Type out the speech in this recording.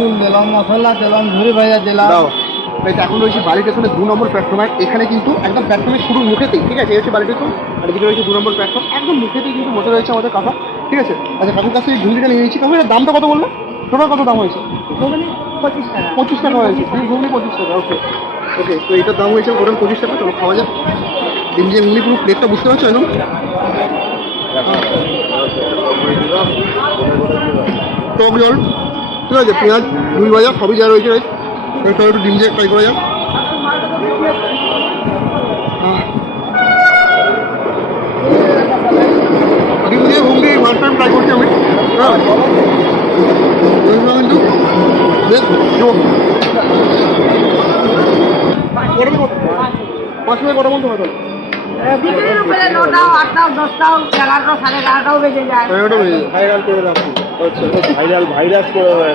চুল দিলাম, মশলা দিলাম, ঝুরি ভাজা দিলাম। দাও এটা এখন রয়েছে বাড়ি স্টেশনে 2 নম্বর প্ল্যাটফর্মে। এখানে কিন্তু একদম প্ল্যাটফর্মের শুরু মুখেতেই, ঠিক আছে, এই হচ্ছে বাড়ি স্টেশন আর এদিকে রয়েছে 2 নম্বর প্ল্যাটফর্ম, একদম মুখেতেই কিন্তু বসে রয়েছে আমাদের কাকা, ঠিক আছে। আচ্ছা কাকুর কাছে এই ঘুগনিটা নিয়ে নিয়েছি। কাকু এর দামটা কত বললে? টোটাল কত দাম হয়েছে? 25 টাকা হয়েছে, ঘুগনি 25 টাকা। ওকে ওকে, তো এইটার দাম হয়েছে টোটাল 25 টাকা। চলো খাওয়া যাক। ডিম দিয়ে ঘুগনি পুরো প্লেটটা বুঝতে পারছো একদম। টক জল, ঠিক আছে, পেঁয়াজ, ঝুল ভাজা সবই যা রয়েছে। এটা একটু ডিম দিয়ে ট্রাই করা যাক। ডিম দিয়ে ঘুগনি ফার্স্ট টাইম ট্রাই করছি আমি। হ্যাঁ কিন্তু বেশ জোর। কটা থেকে 5 মিনিট কটা বলতে হয়? বিক্রির উপরে 9টাও 8টাও 10টাও 11টাও 11:30টাও বেজে যায়। ভাইরাল করে রাখছি। আচ্ছা ভাইরাল ভাইরাস করে